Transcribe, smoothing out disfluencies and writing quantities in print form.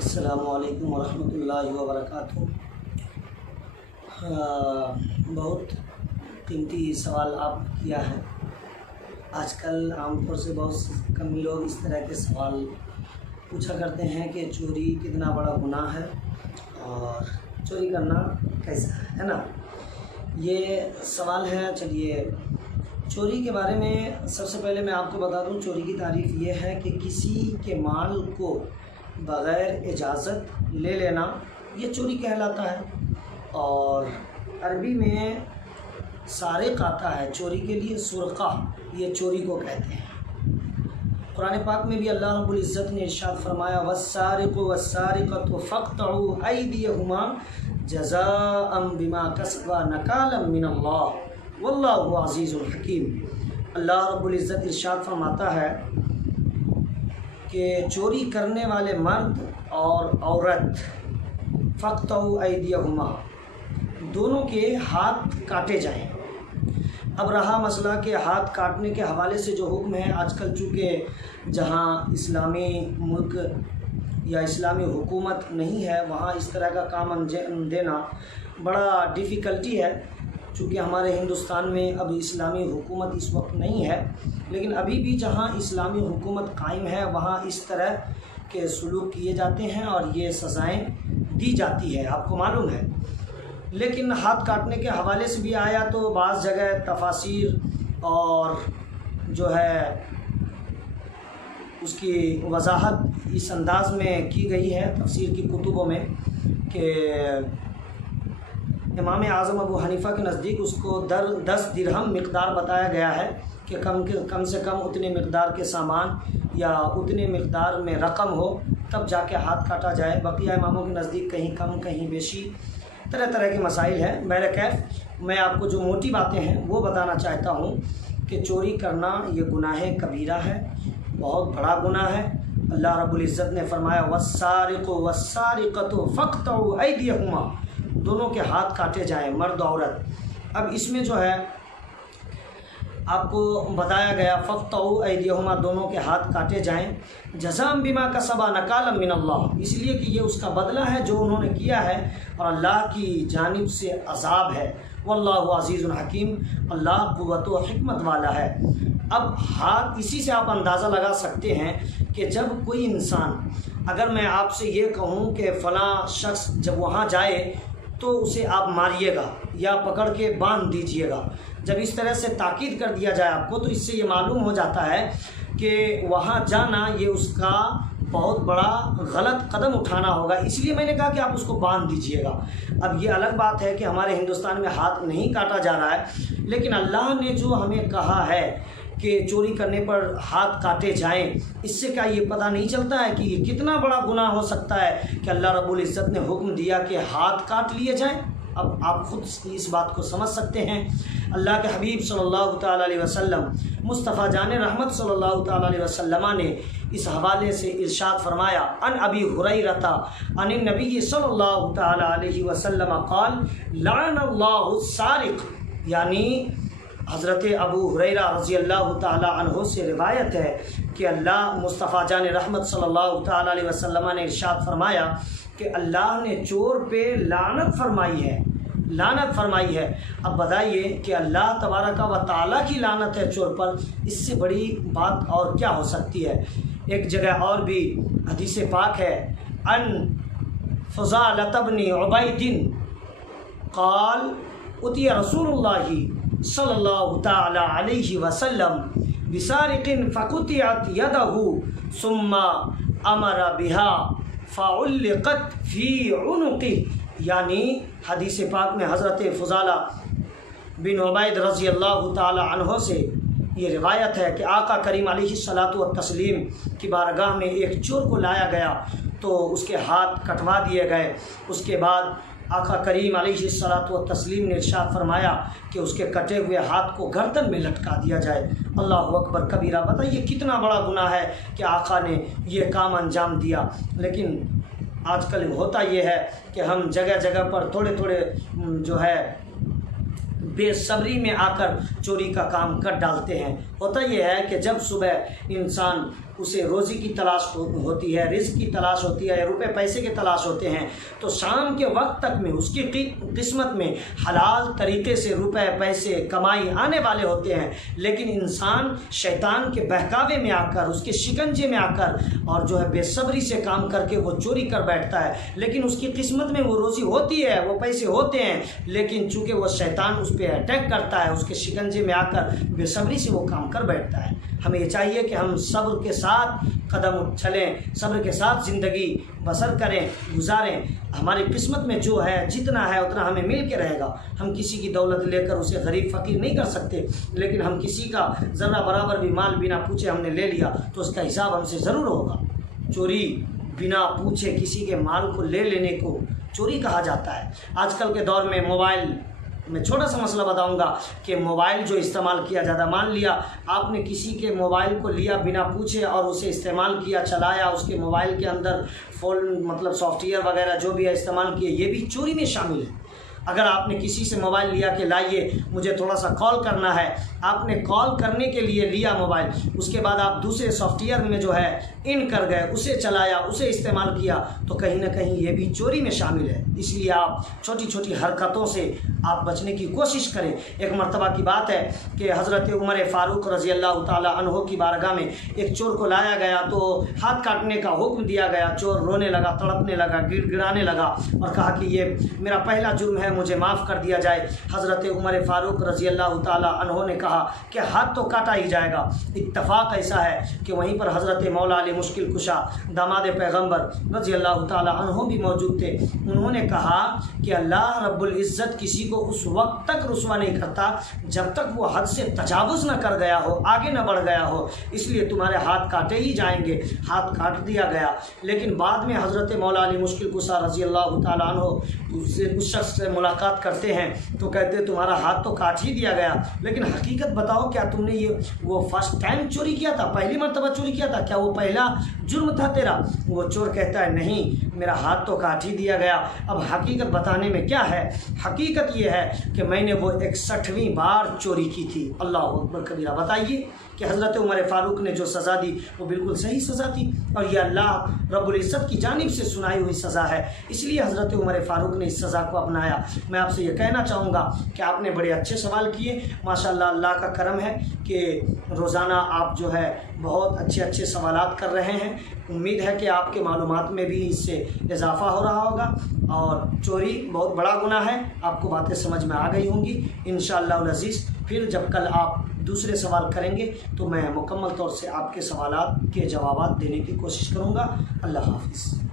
السلام علیکم ورحمۃ اللہ وبرکاتہ۔ بہت قیمتی سوال آپ کیا ہے۔ آج کل عام طور سے بہت کم لوگ اس طرح کے سوال پوچھا کرتے ہیں کہ چوری کتنا بڑا گناہ ہے اور چوری کرنا کیسا ہے نا، یہ سوال ہے۔ چلیے، چوری کے بارے میں سب سے پہلے میں آپ کو بتا دوں، چوری کی تعریف یہ ہے کہ کسی کے مال کو بغیر اجازت لے لینا، یہ چوری کہلاتا ہے۔ اور عربی میں سارق آتا ہے، چوری کے لیے سرقہ، یہ چوری کو کہتے ہیں۔ قرآن پاک میں بھی اللہ رب العزت نے ارشاد فرمایا وَالسَّارِقُ وَالسَّارِقَةُ فَاقْطَعُوا أَيْدِيَهُمَا جَزَاءً بِمَا كَسَبَا نَكَالًا مِّنَ اللَّهِ وَاللَّهُ عَزِيزٌ حَكِيمٌ۔ اللہ رب العزت ارشاد فرماتا ہے کہ چوری کرنے والے مرد اور عورت فَاقْطَعُوا أَيْدِيَهُمَا، دونوں کے ہاتھ کاٹے جائیں۔ اب رہا مسئلہ کہ ہاتھ کاٹنے کے حوالے سے جو حکم ہے، آج کل چونکہ جہاں اسلامی ملک یا اسلامی حکومت نہیں ہے، وہاں اس طرح کا کام انجام دینا بڑا ڈیفیکلٹی ہے، چونکہ ہمارے ہندوستان میں اب اسلامی حکومت اس وقت نہیں ہے، لیکن ابھی بھی جہاں اسلامی حکومت قائم ہے وہاں اس طرح کے سلوک کیے جاتے ہیں اور یہ سزائیں دی جاتی ہے، آپ کو معلوم ہے۔ لیکن ہاتھ کاٹنے کے حوالے سے بھی آیا تو بعض جگہ تفاسیر اور جو ہے اس کی وضاحت اس انداز میں کی گئی ہے تفسیر کی کتبوں میں کہ امام اعظم ابو حنیفہ کے نزدیک اس کو 10 درہم مقدار بتایا گیا ہے کہ کم سے کم اتنے مقدار کے سامان یا اتنے مقدار میں رقم ہو تب جا کے ہاتھ کاٹا جائے۔ بقیہ اماموں کے نزدیک کہیں کم کہیں بیشی، طرح طرح کے مسائل ہیں۔ بہرکیف میں آپ کو جو موٹی باتیں ہیں وہ بتانا چاہتا ہوں کہ چوری کرنا یہ گناہ کبیرہ ہے، بہت بڑا گناہ ہے۔ اللہ رب العزت نے فرمایا وَالسَّارِقُ وَالسَّارِقَةُ فَاقْطَعُوا أَيْدِيَهُمَا، دونوں کے ہاتھ کاٹے جائیں، مرد و عورت۔ اب اس میں جو ہے آپ کو بتایا گیا فَاقْطَعُوا أَيْدِيَهُمَا، دونوں کے ہاتھ کاٹے جائیں، جَزَاءً بِمَا كَسَبَا نَكَالًا مِّنَ اللَّهِ، اس لیے کہ یہ اس کا بدلہ ہے جو انہوں نے کیا ہے اور اللہ کی جانب سے عذاب ہے۔ وَاللَّهُ عَزِيزٌ حَكِيمٌ، اللہ قوت و حکمت والا ہے۔ اب ہاتھ، اسی سے آپ اندازہ لگا سکتے ہیں کہ جب کوئی انسان، اگر میں آپ سے یہ کہوں کہ فلاں شخص جب وہاں جائے تو اسے آپ ماریے گا یا پکڑ کے باندھ دیجئے گا، جب اس طرح سے تاکید کر دیا جائے آپ کو تو اس سے یہ معلوم ہو جاتا ہے کہ وہاں جانا یہ اس کا بہت بڑا غلط قدم اٹھانا ہوگا، اس لیے میں نے کہا کہ آپ اس کو باندھ دیجئے گا۔ اب یہ الگ بات ہے کہ ہمارے ہندوستان میں ہاتھ نہیں کاٹا جا رہا ہے، لیکن اللہ نے جو ہمیں کہا ہے کہ چوری کرنے پر ہاتھ کاٹے جائیں، اس سے کیا یہ پتہ نہیں چلتا ہے کہ یہ کتنا بڑا گناہ ہو سکتا ہے کہ اللہ رب العزت نے حکم دیا کہ ہاتھ کاٹ لیے جائیں۔ اب آپ خود اس بات کو سمجھ سکتے ہیں۔ اللہ کے حبیب صلی اللہ تعالیٰ علیہ وسلم، مصطفیٰ جان رحمت صلی اللہ تعالیٰ علیہ وسلم نے اس حوالے سے ارشاد فرمایا عن ابی ہریرہ عن النبی صلی اللہ تعالیٰ علیہ وسلم قال لعن اللہ السارق، یعنی حضرت ابو ہریرہ رضی اللہ تعالیٰ عنہ سے روایت ہے کہ اللہ مصطفیٰ جان رحمت صلی اللہ تعالیٰ علیہ وسلم نے ارشاد فرمایا کہ اللہ نے چور پہ لعنت فرمائی ہے، لعنت فرمائی ہے۔ اب بتائیے کہ اللہ تبارک و تعالیٰ کی لعنت ہے چور پر، اس سے بڑی بات اور کیا ہو سکتی ہے۔ ایک جگہ اور بھی حدیث پاک ہے ان فضالۃ بن عبید قال اتی رسول اللہ صلی اللہ تعالی علیہ وسلم بسارق فقطعت یدہ ثم امر بها فعلقت فی عنقہ، یعنی حدیث پاک میں حضرت فضالہ بن عبید رضی اللہ تعالی عنہ سے یہ روایت ہے کہ آقا کریم علیہ الصلاۃ والتسلیم کی بارگاہ میں ایک چور کو لایا گیا تو اس کے ہاتھ کٹوا دیے گئے۔ اس کے بعد آقا کریم علیہ الصلاۃ والتسلیم نے ارشاد فرمایا کہ اس کے کٹے ہوئے ہاتھ کو گردن میں لٹکا دیا جائے۔ اللہ اکبر کبیرہ، بتائیے کتنا بڑا گناہ ہے کہ آقا نے یہ کام انجام دیا۔ لیکن آج کل ہوتا یہ ہے کہ ہم جگہ جگہ پر تھوڑے تھوڑے جو ہے بے صبری میں آ کر چوری کا کام کر ڈالتے ہیں۔ ہوتا یہ ہے کہ جب صبح انسان اسے روزی کی تلاش ہوتی ہے، رزق کی تلاش ہوتی ہے، روپے پیسے کے تلاش ہوتے ہیں، تو شام کے وقت تک میں اس کی قسمت میں حلال طریقے سے روپے پیسے کمائی آنے والے ہوتے ہیں، لیکن انسان شیطان کے بہکاوے میں آ کر، اس کے شکنجے میں آ کر اور جو ہے بے صبری سے کام کر کے وہ چوری کر بیٹھتا ہے، لیکن اس کی قسمت میں وہ روزی ہوتی ہے، وہ پیسے ہوتے ہیں، لیکن چونکہ وہ شیطان اس پہ اٹیک کرتا ہے، اس کے شکنجے میں آ کر بے صبری سے وہ کام کر بیٹھتا ہے۔ ہمیں یہ چاہیے کہ ہم صبر کے ساتھ قدم چلیں، صبر کے ساتھ زندگی بسر کریں، گزاریں۔ ہماری قسمت میں جو ہے جتنا ہے اتنا ہمیں مل کے رہے گا۔ ہم کسی کی دولت لے کر اسے غریب فقیر نہیں کر سکتے، لیکن ہم کسی کا ذرہ برابر بھی مال بنا پوچھے ہم نے لے لیا تو اس کا حساب ہم سے ضرور ہوگا۔ چوری بنا پوچھے کسی کے مال کو لے لینے کو چوری کہا جاتا ہے۔ آج کل کے دور میں موبائل میں چھوٹا سا مسئلہ بتاؤں گا کہ موبائل جو استعمال کیا جاتا ہے، مان لیا آپ نے کسی کے موبائل کو لیا بنا پوچھے اور اسے استعمال کیا، چلایا، اس کے موبائل کے اندر مطلب سافٹ ویئر وغیرہ جو بھی ہے استعمال کیے، یہ بھی چوری میں شامل ہے۔ اگر آپ نے کسی سے موبائل لیا کہ لائیے مجھے تھوڑا سا کال کرنا ہے، آپ نے کال کرنے کے لیے لیا موبائل، اس کے بعد آپ دوسرے سافٹ ویئر میں جو ہے ان کر گئے، اسے چلایا، اسے استعمال کیا، تو کہیں نہ کہیں یہ بھی چوری میں شامل ہے۔ اس لیے آپ چھوٹی چھوٹی حرکتوں سے آپ بچنے کی کوشش کریں۔ ایک مرتبہ کی بات ہے کہ حضرت عمر فاروق رضی اللہ تعالیٰ عنہ کی بارگاہ میں ایک چور کو لایا گیا تو ہاتھ کاٹنے کا حکم دیا گیا۔ چور رونے لگا، تڑپنے لگا، گڑ گڑانے لگا اور کہا کہ یہ میرا پہلا جرم ہے، مجھے معاف کر دیا جائے۔ حضرت عمر فاروق رضی اللہ تعالیٰ عنہ نے کہا کہ ہاتھ تو کاٹا ہی جائے گا۔ اتفاق ایسا ہے کہ وہیں پر حضرت مولا علی مشکل کشا داماد پیغمبر رضی اللہ تعالیٰ عنہ بھی موجود تھے۔ انہوں نے کہا کہ اللہ رب العزت کسی کو اس وقت تک رسوا نہیں کرتا جب تک وہ حد سے تجاوز نہ کر گیا ہو، آگے نہ بڑھ گیا ہو، اس لیے تمہارے ہاتھ کاٹے ہی جائیں گے۔ ہاتھ کاٹ دیا گیا، لیکن بعد میں حضرت مولا علی مشکل کشا رضی اللہ تعالیٰ عنہ اس شخص سے ملاقات کرتے ہیں تو کہتے ہیں تمہارا ہاتھ تو کاٹ ہی دیا گیا، لیکن حقیقت بتاؤ کیا تم نے وہ فرسٹ ٹائم چوری کیا تھا، پہلی مرتبہ چوری کیا تھا، کیا وہ پہلا جرم تھا تیرا؟ وہ چور کہتا ہے نہیں، میرا ہاتھ تو کاٹ ہی دیا گیا۔ اب حقیقت بتانے میں کیا ہے؟ حقیقت یہ ہے کہ میں نے وہ 61ویں بار چوری کی تھی۔ اللہ اکبر کبیرہ۔ بتائیے کہ حضرت عمر فاروق نے جو سزا دی وہ بالکل صحیح سزا تھی، اور یہ اللہ رب العزت کی جانب سے سنائی ہوئی سزا ہے، اس لیے حضرت عمر فاروق نے اس سزا کو اپنایا۔ میں آپ سے یہ کہنا چاہوں گا کہ آپ نے بڑے اچھے سوال کیے، ماشاءاللہ اللہ کا کرم ہے کہ روزانہ آپ جو ہے بہت اچھے اچھے سوالات کر رہے ہیں۔ امید ہے کہ آپ کے معلومات میں بھی اس سے اضافہ ہو رہا ہوگا، اور چوری بہت بڑا گناہ ہے، آپ کو باتیں سمجھ میں آ گئی ہوں گی انشاءاللہ العزیز۔ پھر جب کل آپ دوسرے سوال کریں گے تو میں مکمل طور سے آپ کے سوالات کے جوابات دینے کی کوشش کروں گا۔ اللہ حافظ۔